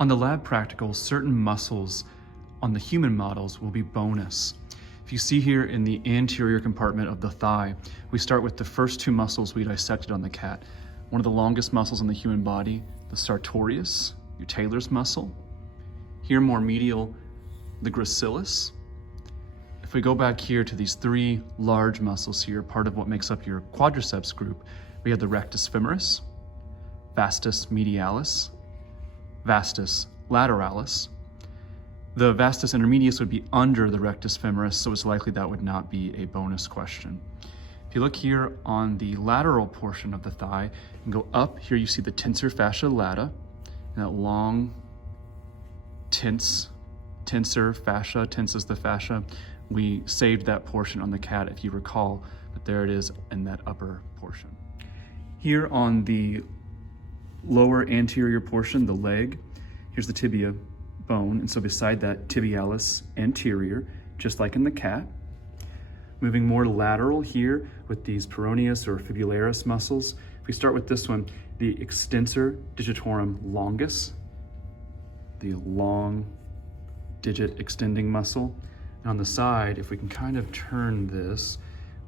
On the lab practical, certain muscles on the human models will be bonus. If you see here in the anterior compartment of the thigh, we start with the first two muscles we dissected on the cat. One of the longest muscles in the human body, the sartorius, your Taylor's muscle. Here more medial, the gracilis. If we go back here to these three large muscles here, part of what makes up your quadriceps group, we have the rectus femoris, vastus medialis, vastus lateralis. The vastus intermedius would be under the rectus femoris, so it's likely that would not be a bonus question. If you look here on the lateral portion of the thigh and go up, here you see the tensor fascia lata, and that long tensor fascia, tenses the fascia. We saved that portion on the cat, if you recall, but there it is in that upper portion. Here on the lower anterior portion, the leg, here's the tibia bone, and so beside that, tibialis anterior, just like in the cat. Moving more lateral here with these peroneus or fibularis muscles. If we start with this one, the extensor digitorum longus, the long digit extending muscle. And on the side, if we can kind of turn this,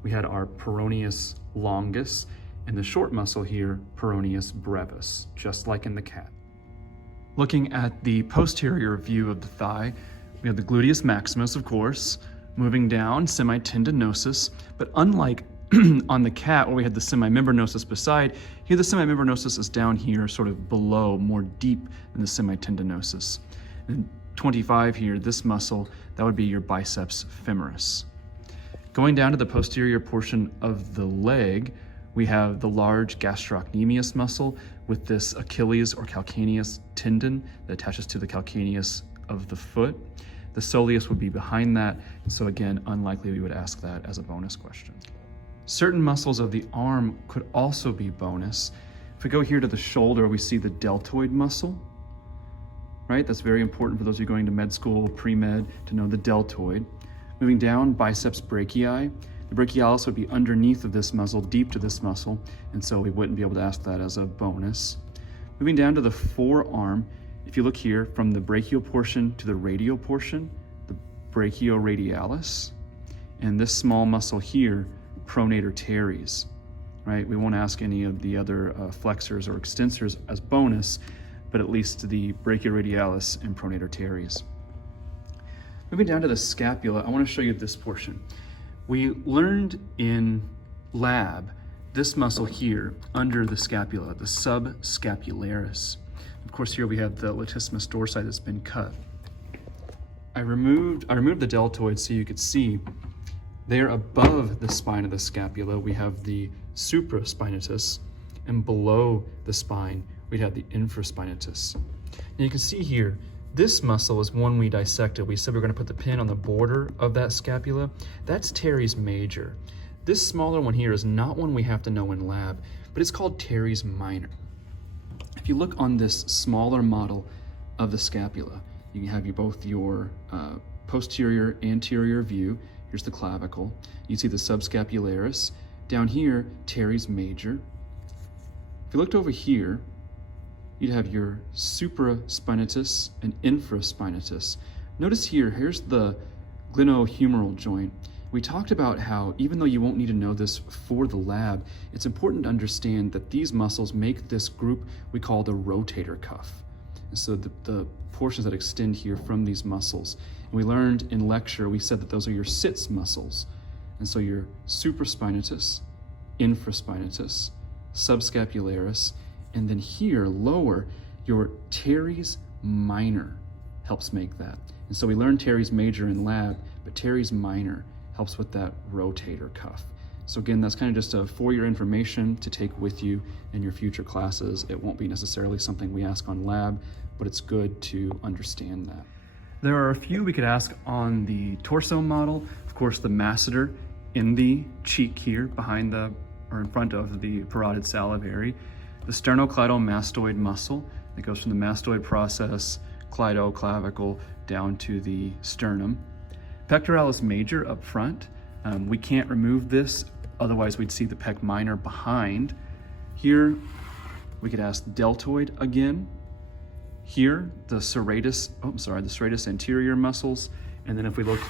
we had our peroneus longus, and the short muscle here, peroneus brevis, just like in the cat. Looking at the posterior view of the thigh, we have the gluteus maximus, of course, moving down, semitendinosus, but unlike on the cat where we had the semimembranosus beside, here the semimembranosus is down here, sort of below, more deep than the semitendinosus. And 25 here, this muscle, that would be your biceps femoris. Going down to the posterior portion of the leg, we have the large gastrocnemius muscle with this Achilles or calcaneus tendon that attaches to the calcaneus of the foot. The soleus would be behind that, so again, unlikely we would ask that as a bonus question. Certain muscles of the arm could also be bonus. If we go here to the shoulder, we see the deltoid muscle, right? That's very important for those of you going to med school, pre-med, to know the deltoid. Moving down, biceps brachii. The brachialis would be underneath of this muscle, deep to this muscle, and so we wouldn't be able to ask that as a bonus. Moving down to the forearm, if you look here, from the brachial portion to the radial portion, the brachioradialis, and this small muscle here, pronator teres, right? We won't ask any of the other flexors or extensors as bonus, but at least the brachioradialis and pronator teres. Moving down to the scapula, I want to show you this portion. We learned in lab this muscle here under the scapula, the subscapularis. Of course, here we have the latissimus dorsi that's been cut. I removed the deltoid so you could see there above the spine of the scapula, we have the supraspinatus, and below the spine, we'd have the infraspinatus. And you can see here, this muscle is one we dissected. We said we were going to put the pin on the border of that scapula. That's teres major. This smaller one here is not one we have to know in lab, but it's called teres minor. If you look on this smaller model of the scapula, you can have both your posterior, anterior view. Here's the clavicle. You see the subscapularis. Down here, teres major. If you looked over here, you'd have your supraspinatus and infraspinatus. Notice here, here's the glenohumeral joint. We talked about how, even though you won't need to know this for the lab, it's important to understand that these muscles make this group we call the rotator cuff. And so the portions that extend here from these muscles. And we learned in lecture, we said that those are your sits muscles. And so your supraspinatus, infraspinatus, subscapularis, and then here, lower, your teres minor helps make that. And so we learned teres major in lab, but teres minor helps with that rotator cuff. So again, that's kind of just for your information to take with you in your future classes. It won't be necessarily something we ask on lab, but it's good to understand that. There are a few we could ask on the torso model. Of course, the masseter in the cheek here, behind the, or in front of the parotid salivary. The sternocleidomastoid muscle that goes from the mastoid process, cleidoclavicle, down to the sternum. Pectoralis major up front. We can't remove this, otherwise we'd see the pec minor behind. Here, we could ask deltoid again. Here, the serratus anterior muscles, and then if we look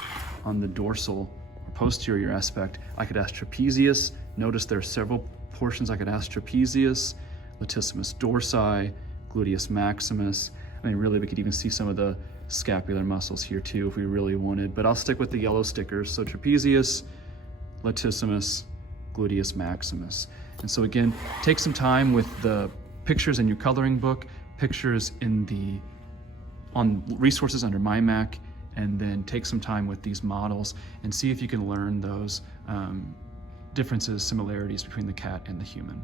on the dorsal or posterior aspect, I could ask trapezius. Notice there are several portions I could ask: trapezius, latissimus dorsi, gluteus maximus. I mean, really, we could even see some of the scapular muscles here too if we really wanted, but I'll stick with the yellow stickers. So trapezius, latissimus, gluteus maximus. And so again, take some time with the pictures in your coloring book, pictures on resources under MyMac, and then take some time with these models and see if you can learn those differences, similarities between the cat and the human.